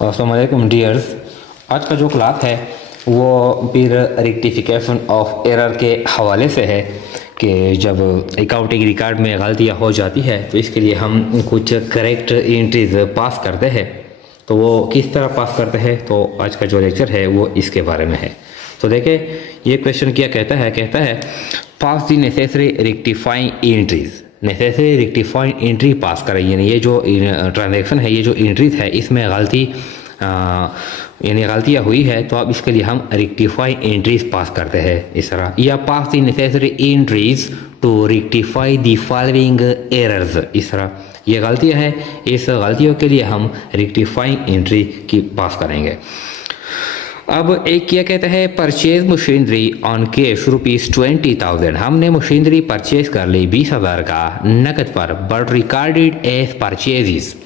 अस्सलाम वालेकुम डियर्स। आज का जो क्लास है वो फिर रेक्टिफिकेशन ऑफ एरर के हवाले से है कि जब अकाउंटिंग रिकॉर्ड में गलतियाँ हो जाती है तो इसके लिए हम कुछ करेक्ट एंट्रीज पास करते हैं। तो वो किस तरह पास करते हैं, तो आज का जो लेक्चर है वो इसके बारे में है। तो देखिए ये क्वेश्चन क्या कहता है pass the necessary rectifying entries. Necessary rectifying entry pass करें, यानी ये जो ट्रांजैक्शन है, ये जो एंट्रीज है, इसमें गलती यानी गलतियाँ हुई है तो अब इसके लिए हम रेक्टिफाइंग एंट्रीज पास करते हैं इस तरह, या pass the necessary entries to rectify the following errors. इस तरह ये गलतियाँ है, इस गलतियों के लिए हम रेक्टिफाइंग एंट्री की पास करेंगे। अब एक क्या कहते हैं, परचेज मशीनरी ऑन कैश ₹20,000। हमने मशीनरी परचेज कर ली 20,000 का नकद पर, बट रिकॉर्डेड एज परचेजेस।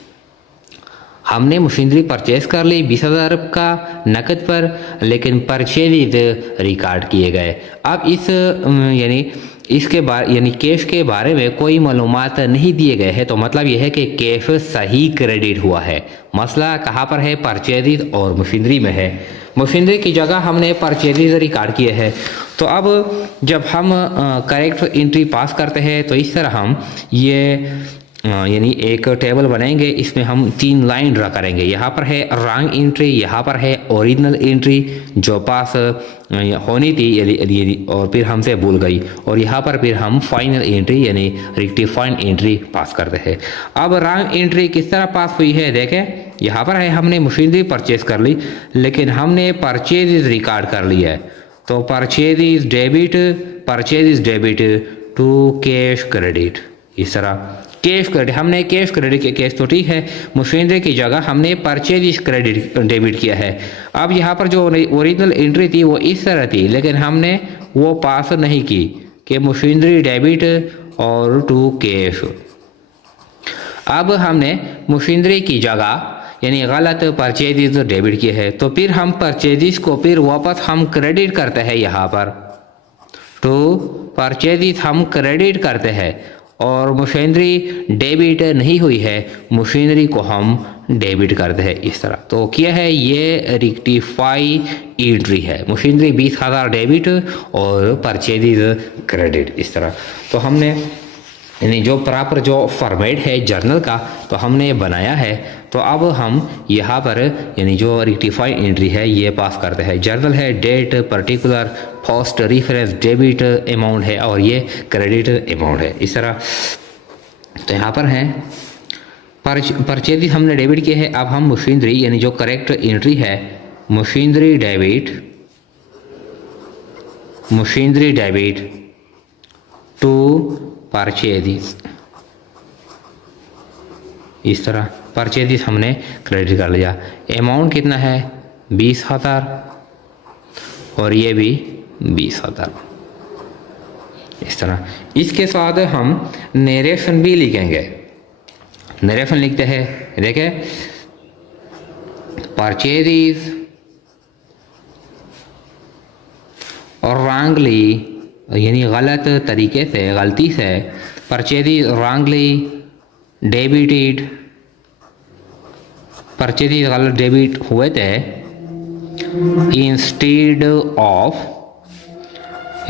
हमने मशीनरी परचेज कर ली 20,000 का नकद पर, लेकिन परचेज रिकॉर्ड किए गए। अब इस यानी इसके बारे यानी कैश के बारे में कोई मालूमात नहीं दिए गए हैं, तो मतलब यह है कि कैश सही क्रेडिट हुआ है। मसला कहाँ पर है, परचेज और मशीनरी में है। मशीनरी की जगह हमने परचेजेज रिकॉर्ड किए हैं। तो अब जब हम करेक्ट एंट्री पास करते हैं तो इस तरह हम ये यानी एक टेबल बनाएंगे, इसमें हम 3 लाइन ड्रा करेंगे। यहाँ पर है रॉन्ग एंट्री, यहाँ पर है ओरिजिनल एंट्री जो पास होनी थी और फिर हमसे भूल गई, और यहाँ पर फिर हम फाइनल एंट्री यानी रेक्टिफाइंग एंट्री पास करते हैं। अब रॉन्ग एंट्री किस तरह पास हुई है, देखें यहाँ पर है हमने मशीनरी परचेज कर ली, लेकिन हमने परचेज रिकॉर्ड कर लिया है। तो purchase is debit to cash credit. इस तरह कैश क्रेडिट, हमने कैश क्रेडिट के केस तो ठीक है, मशीनरी की जगह हमने परचेज क्रेडिट डेबिट किया है। अब यहाँ पर जो ओरिजिनल एंट्री थी वो इस तरह थी, लेकिन हमने वो पास नहीं की कि मशीनरी डेबिट और टू कैश। अब हमने मशीनरी की जगह यानी गलत परचेज डेबिट किए हैं, तो फिर हम परचेजिस को फिर वापस हम क्रेडिट करते हैं। यहाँ पर टू परचेजिस हम क्रेडिट करते हैं और मशीनरी डेबिट नहीं हुई है, मशीनरी को हम डेबिट करते हैं इस तरह। तो क्या है, ये रेक्टिफाई एंट्री है। मशीनरी 20,000 डेबिट और परचेज क्रेडिट इस तरह। तो हमने यानी जो प्रॉपर जो फॉर्मेट है जर्नल का तो हमने बनाया है। तो अब हम यहाँ पर यानी जो रेक्टिफाई एंट्री है ये पास करते हैं। जर्नल है, date, particular, first reference, debit amount है और ये क्रेडिट अमाउंट है इस तरह। तो यहाँ पर है परचेज हमने डेबिट किए हैं। अब हम मशीनरी यानी जो करेक्ट एंट्री है, मशीनरी डेबिट टू परचेजिस। इस तरह परचेजिस हमने क्रेडिट कर लिया। अमाउंट कितना है, 20,000 और ये भी 20,000 इस तरह। इसके साथ हम नरेशन भी लिखेंगे। नरेशन लिखते हैं, देखें परचेजिस और रॉन्गली यानी गलत तरीके से, गलती से परचेजिस रॉन्गली डेबिटेड, परचेजिस गलत डेबिट हुए थे इंस्टेड ऑफ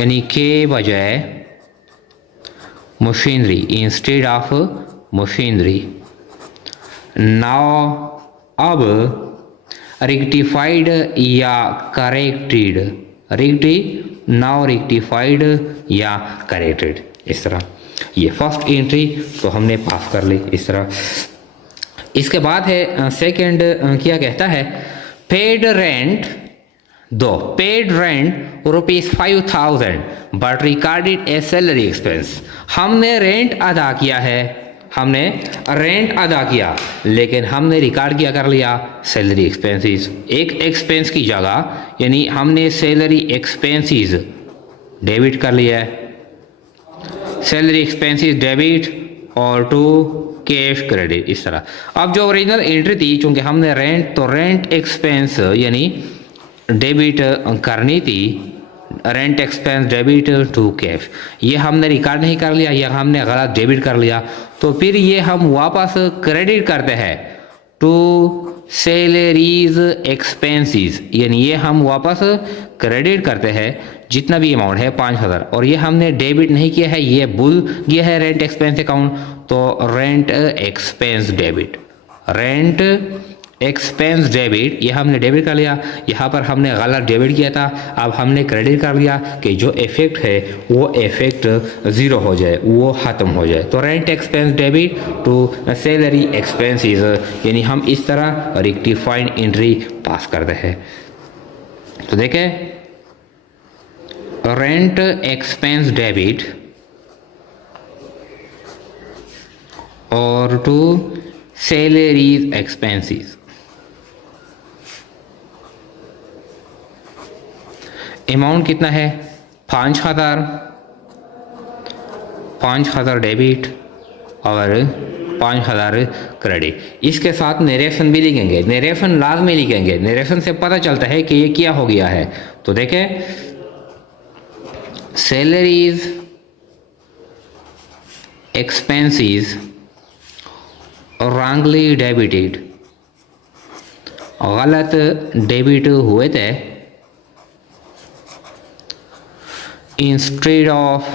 यानी के बजाय machinery, instead of machinery. Now अब रेक्टिफाइड या करेक्टेड, नाउ रेक्टिफाइड या करेक्टेड इस तरह। ये फर्स्ट एंट्री तो हमने पास कर ली इस तरह। इसके बाद है सेकंड, क्या कहता है, paid rent ₹5,000 but recorded A salary expense. हमने रेंट अदा किया, लेकिन हमने रिकॉर्ड किया कर लिया सैलरी एक्सपेंसेस। एक एक्सपेंस की जगह यानी हमने सैलरी एक्सपेंसेस डेबिट कर लिया है, सैलरी एक्सपेंसेस डेबिट और टू कैश क्रेडिट इस तरह। अब जो ओरिजिनल एंट्री थी, चूंकि हमने रेंट एक्सपेंस यानी डेबिट करनी थी, rent expense debit to cash, ये हमने रिकॉर्ड नहीं कर लिया, यह हमने गलत डेबिट कर लिया। तो फिर ये हम वापस क्रेडिट करते हैं टू सैलरीज एक्सपेंसेस, यानी ये हम वापस क्रेडिट करते हैं जितना भी अमाउंट है 5,000, और ये हमने डेबिट नहीं किया है, ये भूल गया है रेंट एक्सपेंस अकाउंट, तो rent expense debit, rent expense debit, ये हमने डेबिट कर लिया। यहाँ पर हमने गलत डेबिट किया था, अब हमने क्रेडिट कर लिया कि जो इफेक्ट है वो इफेक्ट ज़ीरो हो जाए, वो ख़त्म हो जाए। तो rent expense debit to salary expenses, यानी हम इस तरह रेक्टिफाइड एंट्री पास करते हैं। तो देखें, रेंट एक्सपेंस डेबिट और टू सैलरीज एक्सपेंसेस, अमाउंट कितना है 5,000, 5,000 डेबिट और 5,000 क्रेडिट। इसके साथ नरेशन भी लिखेंगे, नरेशन लाजमी लिखेंगे, नरेशन से पता चलता है कि ये क्या हो गया है। तो देखें, सैलरीज एक्सपेंसेस रॉन्गली डेबिटेड, गलत डेबिट हुए थे, इंस्टेड ऑफ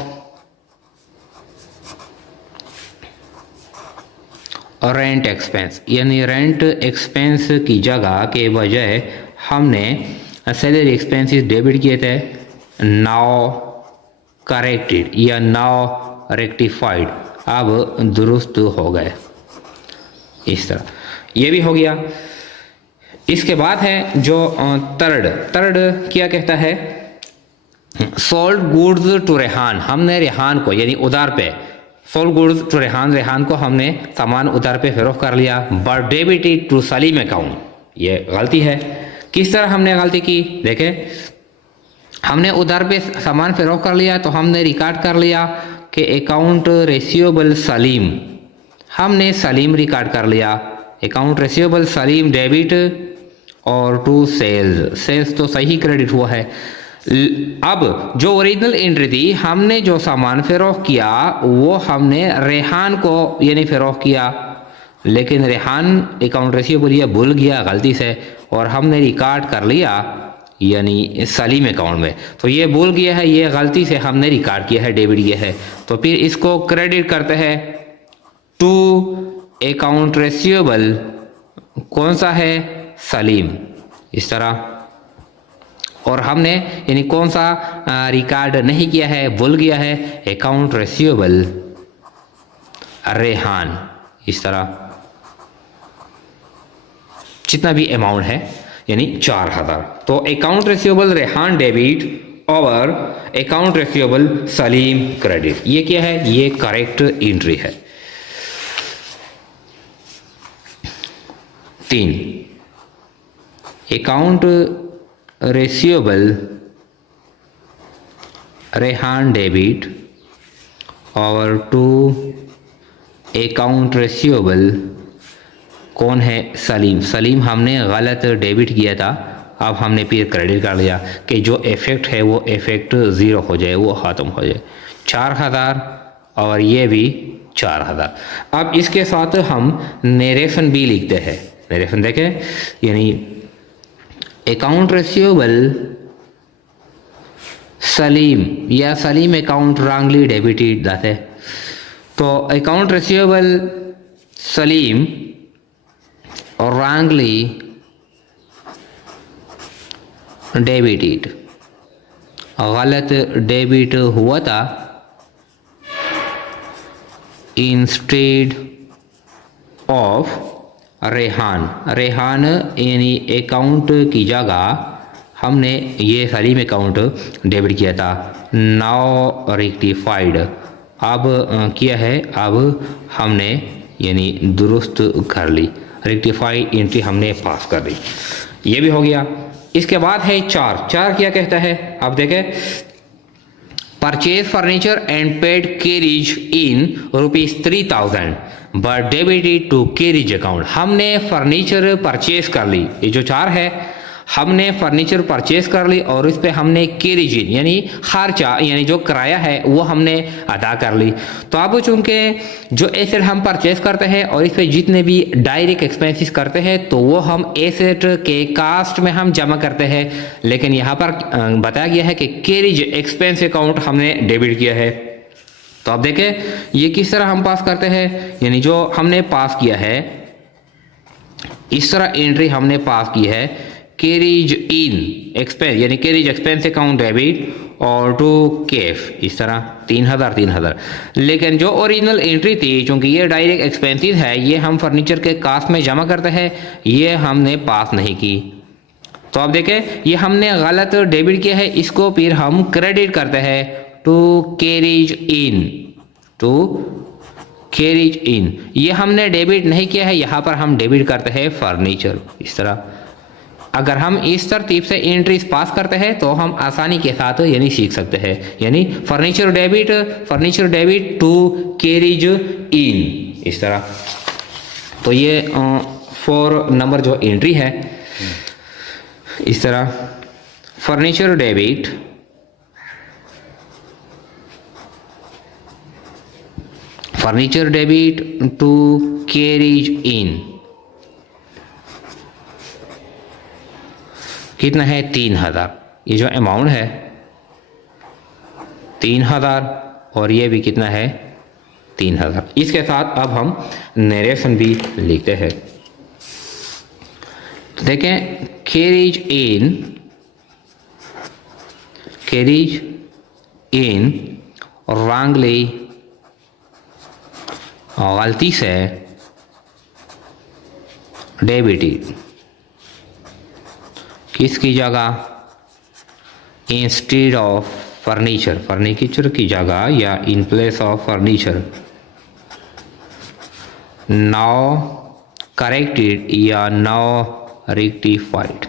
रेंट एक्सपेंस, यानी रेंट एक्सपेंस की जगह के बजाय हमने सैलरी एक्सपेंसेस डेबिट किए थे। नाउ करेक्टेड या नाउ रेक्टिफाइड, अब दुरुस्त हो गए। इस तरह ये भी हो गया। इसके बाद है जो थर्ड क्या कहता है, सोल्ड गुड्स टू रेहान, हमने रेहान को यानी उधार पे, sold goods to Rehan, Rehan को हमने सामान उधार पे फरोख्त कर लिया, but debited to Salim account, ये गलती है। किस तरह हमने गलती की, देखें, हमने उधार पे सामान फरोख्त कर लिया तो हमने रिकॉर्ड कर लिया कि अकाउंट रिसीवेबल सलीम, हमने सलीम रिकॉर्ड कर लिया, अकाउंट रिसीवेबल सलीम डेबिट और टू सेल्स, सेल्स तो सही क्रेडिट हुआ है। अब जो ओरिजिनल एंट्री थी, हमने जो सामान फरोख्त किया वो हमने रेहान को यानी फरोख्त किया, लेकिन रेहान अकाउंट रिसीवेबल ये भूल गया गलती से और हमने रिकॉर्ड कर लिया यानी सलीम अकाउंट में, तो ये भूल गया है, ये गलती से हमने रिकॉर्ड किया है, डेबिट किया है, तो फिर इसको क्रेडिट करते हैं टू अकाउंट रिसीवेबल, कौन सा है, सलीम, इस तरह। और हमने यानी कौन सा रिकॉर्ड नहीं किया है, भूल गया है, अकाउंट रिसीवेबल रेहान, इस तरह जितना भी अमाउंट है यानी 4,000। तो अकाउंट रिसीवेबल रेहान डेबिट और अकाउंट रिसीवेबल सलीम क्रेडिट, ये क्या है, ये करेक्ट एंट्री है। 3, अकाउंट रिसीवेबल रेहान डेबिट और टू अकाउंट रिसीवेबल कौन है, सलीम, सलीम हमने गलत डेबिट किया था, अब हमने फिर क्रेडिट कर लिया कि जो इफेक्ट है वो इफेक्ट ज़ीरो हो जाए, वो ख़त्म हो जाए। 4,000 और ये भी 4,000। अब इसके साथ हम नरेशन भी लिखते हैं, नरेशन देखें, यानी अकाउंट रिसीवेबल सलीम या सलीम अकाउंट रॉन्गली डेबिटेड जाते हैं, तो अकाउंट रिसीवेबल सलीम और रॉन्गली डेबिटेड, गलत डेबिट हुआ था, इंस्टेड ऑफ रेहान, रेहान यानी अकाउंट की जगह हमने ये सलीम अकाउंट डेबिट किया था। नाउ रेक्टिफाइड, अब किया है, अब हमने यानी दुरुस्त कर ली, रेक्टिफाइड एंट्री हमने पास कर ली, ये भी हो गया। इसके बाद है 4 क्या कहता है, आप देखें, purchase furniture and paid carriage in ₹3,000 but debited to carriage account, हमने फर्नीचर परचेज कर ली, ये जो 4 है, हमने फर्नीचर परचेज कर ली और इस पे हमने कैरेज यानी खर्चा यानी जो किराया है वो हमने अदा कर ली। तो अब चूंकि जो एसेट हम परचेज करते हैं और इस पे जितने भी डायरेक्ट एक्सपेंसेस करते हैं तो वो हम एसेट के कास्ट में हम जमा करते हैं, लेकिन यहाँ पर बताया गया है कि कैरेज एक्सपेंस अकाउंट हमने डेबिट किया है। तो आप देखें ये किस तरह हम पास करते हैं, यानी जो हमने पास किया है इस तरह एंट्री हमने पास की है कैरेज इन एक्सपेंस यानी कैरेज एक्सपेंस अकाउंट डेबिट और टू कैश, इस तरह 3000। लेकिन जो ओरिजिनल एंट्री थी चूंकि ये डायरेक्ट एक्सपेंसेस है ये हम फर्नीचर के कास्ट में जमा करते हैं, ये हमने पास नहीं की। तो आप देखें ये हमने गलत डेबिट किया है, इसको फिर हम क्रेडिट करते हैं टू कैरेज इन। ये हमने डेबिट नहीं किया है, यहाँ पर हम डेबिट करते हैं फर्नीचर। इस तरह अगर हम इस तरतीब से एंट्रीज पास करते हैं तो हम आसानी के साथ यानी सीख सकते हैं, यानी फर्नीचर डेबिट टू कैरेज इन, इस तरह। तो ये 4 नंबर जो एंट्री है इस तरह फर्नीचर डेबिट टू कैरेज इन कितना है 3000, ये जो अमाउंट है 3000 और ये भी कितना है 3000। इसके साथ अब हम नरेशन भी लिखते हैं। तो देखें कैरेज इन रॉन्गली गलती से डेबिटेड किसकी जगह इंस्टेड ऑफ फर्नीचर की जगह या in place of furniture, now corrected या नाउ रेक्टिफाइड।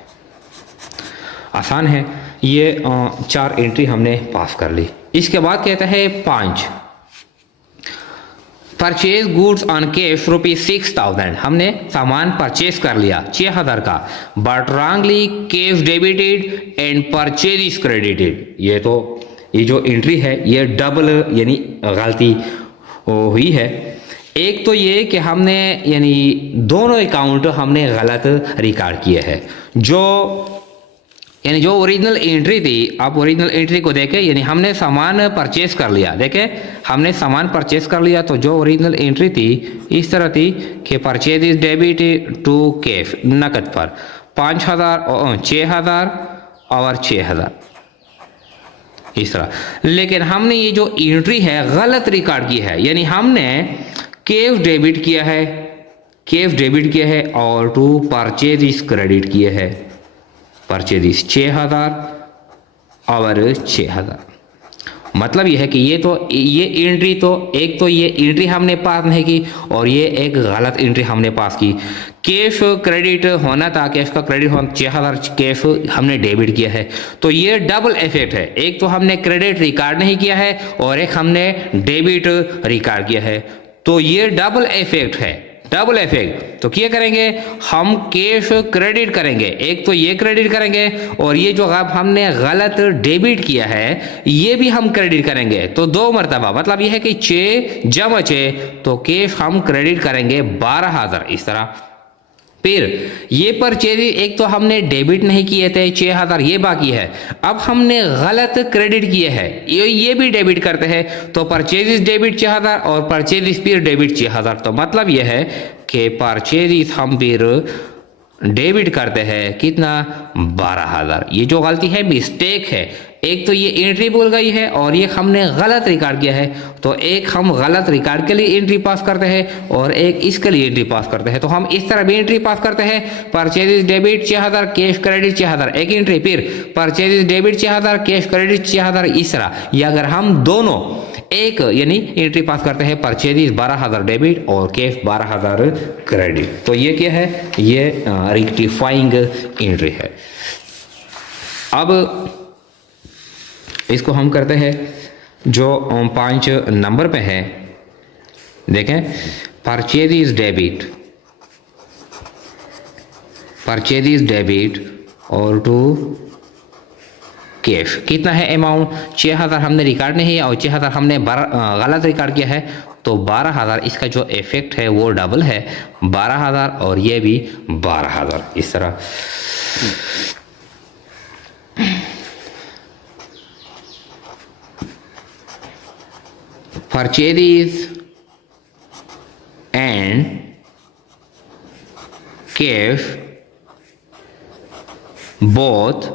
आसान है, ये 4 एंट्री हमने पास कर ली। इसके बाद कहता है 5 परचेज गुड्स ऑन कैश ₹6000, हमने सामान परचेज कर लिया 6000 का, but wrongly cash debited and purchase credited. ये जो एंट्री है ये डबल यानी गलती हुई है। एक तो ये कि हमने यानी दोनों अकाउंट हमने गलत रिकॉर्ड किए हैं। जो ओरिजिनल एंट्री थी, आप ओरिजिनल एंट्री को देखें, यानी हमने सामान परचेज कर लिया, देखें हमने सामान परचेज कर लिया तो जो ओरिजिनल एंट्री थी इस तरह थी कि purchase is debit to cash नकद पर 5000 और 6000 और 6000 इस तरह। लेकिन हमने ये जो एंट्री है गलत रिकॉर्ड की है, यानी हमने कैश डेबिट किया है और टू परचेज इज क्रेडिट किए है, परचेज 6000 और 6000। मतलब यह है कि ये एंट्री हमने पास नहीं की और ये एक गलत एंट्री हमने पास की। कैश क्रेडिट होना था, कैश का क्रेडिट होना 6000 कैश हमने डेबिट किया है, तो ये डबल इफेक्ट है। एक तो हमने क्रेडिट रिकॉर्ड नहीं किया है और एक हमने डेबिट रिकॉर्ड किया है, तो ये डबल इफेक्ट है। तो क्या करेंगे हम कैश क्रेडिट करेंगे, एक तो ये क्रेडिट करेंगे और ये जो हमने गलत डेबिट किया है ये भी हम क्रेडिट करेंगे, तो 2 मरतबा। मतलब ये है कि 6 जमा 6 तो कैश हम क्रेडिट करेंगे 12000 इस तरह। फिर ये परचेज एक तो हमने डेबिट नहीं किए थे 6000, ये बाकी है, अब हमने गलत क्रेडिट किए हैं, ये भी डेबिट करते हैं, तो परचेज डेबिट 6000 और परचेज फिर डेबिट 6000। तो मतलब ये है कि परचेज हम फिर डेबिट करते हैं कितना 12000। ये जो गलती है मिस्टेक है, एक तो ये एंट्री बोल गई है और ये हमने गलत रिकॉर्ड किया है, तो एक हम गलत रिकॉर्ड के लिए एंट्री पास करते हैं और एक इसके लिए एंट्री पास करते हैं। तो हम इस तरह भी एंट्री पास करते हैं, परचेज डेबिट 6000 कैश क्रेडिट 6000 एक एंट्री, फिर परचेज डेबिट 6000 कैश क्रेडिट 6000 इस तरह। या अगर हम दोनों एक यानी एंट्री पास करते हैं परचेज 12000 डेबिट और कैश 12000 क्रेडिट, तो ये क्या है, ये रेक्टिफाइंग एंट्री है। अब इसको हम करते हैं जो 5 नंबर पे है, देखें परचेज इज डेबिट और टू कैश। कितना है अमाउंट? 6000 हमने रिकॉर्ड नहीं है और 6000 हमने गलत रिकॉर्ड किया है, तो 12000 इसका जो इफेक्ट है वो डबल है, 12000 और ये भी 12000 इस तरह। Purchase and cash both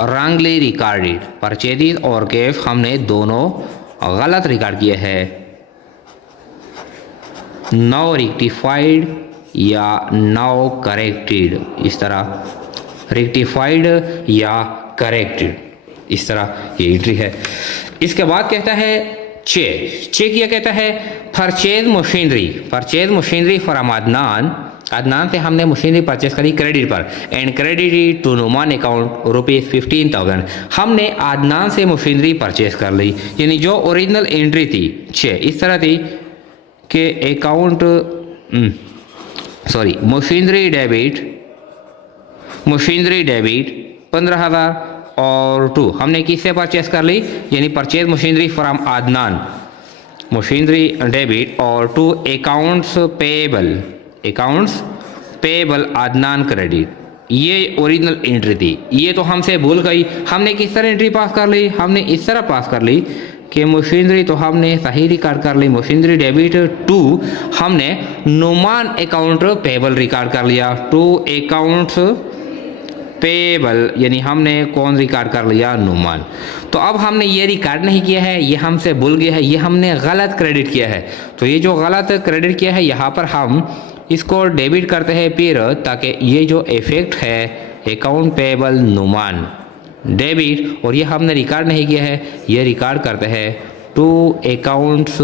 wrongly recorded. Purchase और कैश हमने दोनों गलत रिकॉर्ड किए हैं। नाउ रेक्टिफाइड या नाउ करेक्टेड इस तरह, रेक्टिफाइड या करेक्टेड इस तरह ये एंट्री है। इसके बाद कहता है चेक। चेक ये कहता है purchase machinery from Adnan. Adnan से हमने मशीनरी परचेज करी क्रेडिट पर, and credit to Numan account ₹15,000। हमने अदनान से मशीनरी परचेज कर ली, यानी जो ओरिजिनल एंट्री थी इस तरह थी कि अकाउंट मशीनरी डेबिट 15,000 और 2 हमने किससे परचेज कर ली, यानी purchase machinery from Adnan, machinery debit और 2 अकाउंट्स पेबल अदनान क्रेडिट। ये ओरिजिनल एंट्री थी, ये तो हमसे भूल गई। हमने किस तरह एंट्री पास कर ली? हमने इस तरह पास कर ली कि मशीनरी तो हमने सही रिकॉर्ड कर ली, मशीनरी डेबिट 2 हमने नुमान अकाउंट पेबल रिकॉर्ड कर लिया, 2 अकाउंट्स पेबल यानी हमने कौन रिकॉर्ड कर लिया? नुमान। तो अब हमने ये रिकॉर्ड नहीं किया है, ये हमसे भूल गया है, ये हमने गलत क्रेडिट किया है। तो ये जो गलत क्रेडिट किया है यहाँ पर हम इसको डेबिट करते हैं फिर, ताकि ये जो इफेक्ट है अकाउंट पेबल नुमान डेबिट, और ये हमने रिकॉर्ड नहीं किया है, ये रिकॉर्ड करते हैं 2 अकाउंट्स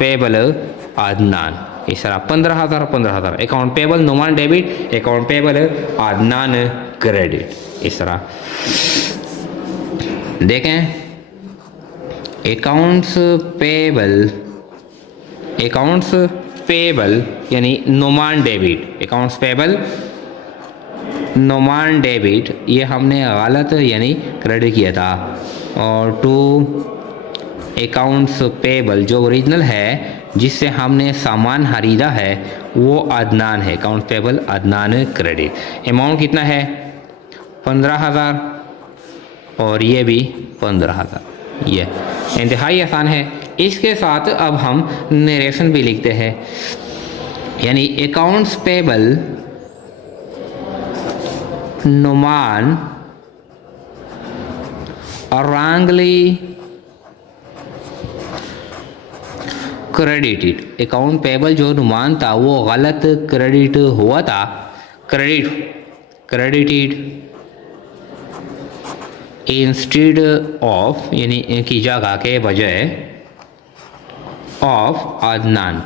पेबल अदनान इस तरह 15,000 account payable Numan debit, account payable Adnan credit इस तरह। देखें अकाउंट्स पेबल यानी Numan debit, accounts payable Numan debit ये हमने गलत यानी क्रेडिट किया था, और 2 अकाउंट्स पेबल जो ओरिजिनल है जिससे हमने सामान खरीदा है वो अदनान है, account payable Adnan credit. Amount कितना है? 15,000 और ये भी 15,000। ये इंतहाई आसान है। इसके साथ अब हम नरेशन भी लिखते हैं, यानी accounts payable Numan wrongly credited. Account payable जो नुमान था वो गलत क्रेडिट हुआ था, क्रेडिटेड इंस्टेड ऑफ यानी की जगह के बजाय ऑफ अदनान,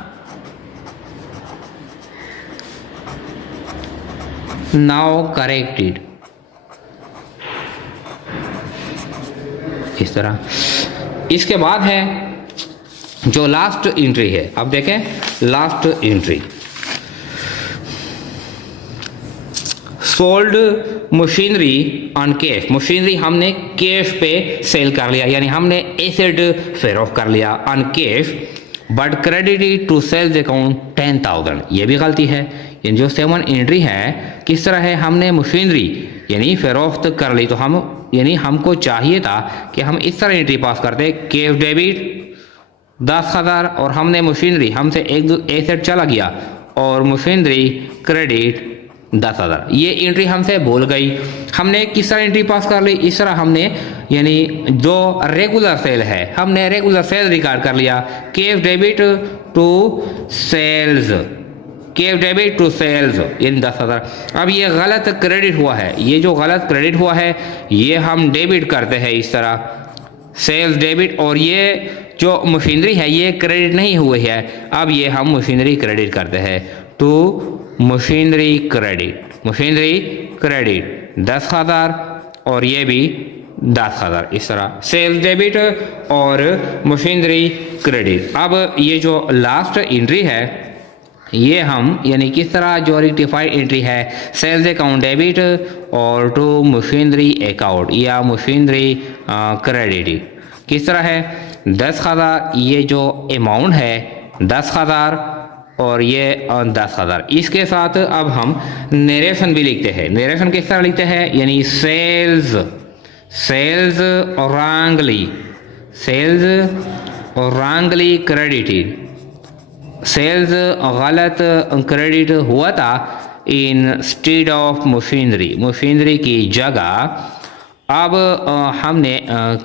नाउ करेक्टेड इस तरह। इसके बाद है जो लास्ट एंट्री है। अब देखें last entry, sold machinery on cash. Machinery हमने कैश पे सेल कर लिया, यानी हमने एसेट फेरोख्त कर लिया on cash, but credit to sales account 10,000। ये भी गलती है। यानी जो 7 एंट्री है किस तरह है, हमने मशीनरी यानी फेरोख्त कर ली, तो हम यानी हमको चाहिए था कि हम इस तरह एंट्री पास करते, कैश डेबिट 10,000 और हमने मशीनरी हमसे एक एसेट चला गया और मशीनरी क्रेडिट 10,000। ये एंट्री हमसे भूल गई। हमने किस तरह एंट्री पास कर ली? इस तरह हमने यानी जो रेगुलर सेल है हमने रेगुलर सेल रिकॉर्ड कर लिया, cash debit to sales, cash debit to sales यानी 10,000। अब ये गलत क्रेडिट हुआ है, ये जो गलत क्रेडिट हुआ है ये हम डेबिट करते हैं इस तरह सेल्स डेबिट, और ये जो मशीनरी है ये क्रेडिट नहीं हुई है। अब ये हम मशीनरी क्रेडिट करते हैं टू मशीनरी क्रेडिट 10,000 और ये भी 10,000 इस तरह सेल्स डेबिट और मशीनरी क्रेडिट। अब ये जो लास्ट एंट्री है ये हम यानी किस तरह जो रेक्टिफाइड एंट्री है सेल्स अकाउंट डेबिट और टू मशीनरी अकाउंट या मशीनरी क्रेडिट किस तरह है 10,000 ये जो अमाउंट है 10,000 और ये 10,000 इसके साथ अब हम नरेशन भी लिखते हैं। नरेशन किस तरह लिखते हैं यानी सेल्स रॉन्गली क्रेडिटेड सेल्स गलत क्रेडिट हुआ था इंस्टेड ऑफ मशीनरी की जगह अब हमने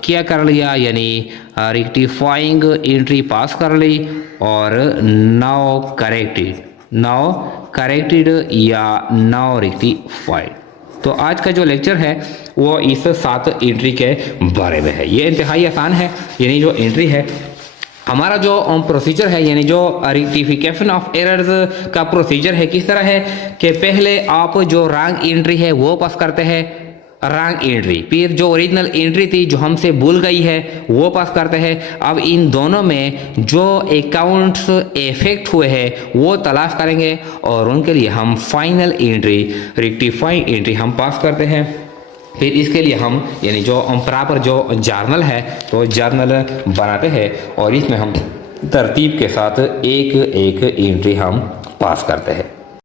क्या कर लिया यानी रेक्टिफाइंग एंट्री पास कर ली और नाउ करेक्टेड या नाउ रेक्टिफाइड। तो आज का जो लेक्चर है वो इस 7 एंट्री के बारे में है। ये इंतहाई आसान है यानी जो एंट्री है हमारा जो प्रोसीजर है यानी जो रेक्टिफिकेशन ऑफ एरर्स का प्रोसीजर है किस तरह है कि पहले आप जो रॉन्ग एंट्री है वो पास करते हैं रॉन्ग एंट्री, फिर जो ओरिजिनल एंट्री थी जो हमसे भूल गई है वो पास करते हैं। अब इन दोनों में जो अकाउंट्स इफेक्ट हुए हैं वो तलाश करेंगे और उनके लिए हम फाइनल एंट्री रेक्टिफाइड एंट्री हम पास करते हैं। फिर इसके लिए हम यानी जो प्रॉपर जो जर्नल है तो जर्नल बनाते हैं और इसमें हम तरतीब के साथ एक एक एंट्री हम पास करते हैं।